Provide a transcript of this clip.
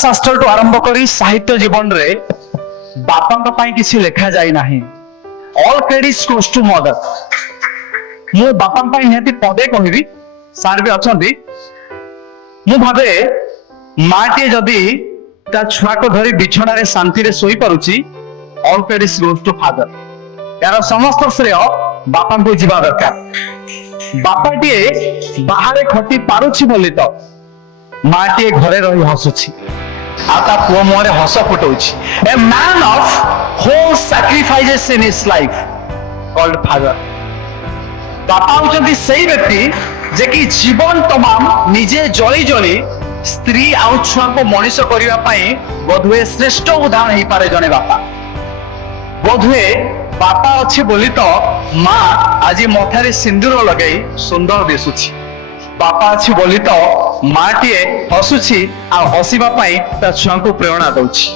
शास्त्र टू आरंभ करी साहित्य जीवन रे बापा किसी लिखा जाए ना all credits goes to mother. मु बापा निहाती पदे कहबी सार भी अच्छा मु भावे माटे जदि ता छुआ को धरी बिछना रे शांति रे सोई पारुची all credits goes to father. यार समस्त श्रेय बापा को जीवा दरकार। बापा टीए बाहर खटी पारुची बोली तो माटे घरे रही हसुची आता पुओ मुहरे हस फुटाउची। A man of whole sacrifices in his life called father. बापा होचंती सेही व्यक्ति जे कि जीवन तमाम निजे जली जली स्त्री आउ छुआ को मनीष करबा पई बोधुए श्रेष्ठ उदाहरण ही पारे जने बापा। बोधुए बापा अछि बोली तो मां आज मथारे सिंदूर लगाई सुंदर दिसुची। बापा अच्छी बोली तो माँ टीए हसुची आ हसीबा ता छुआ को प्रेरणा दउची।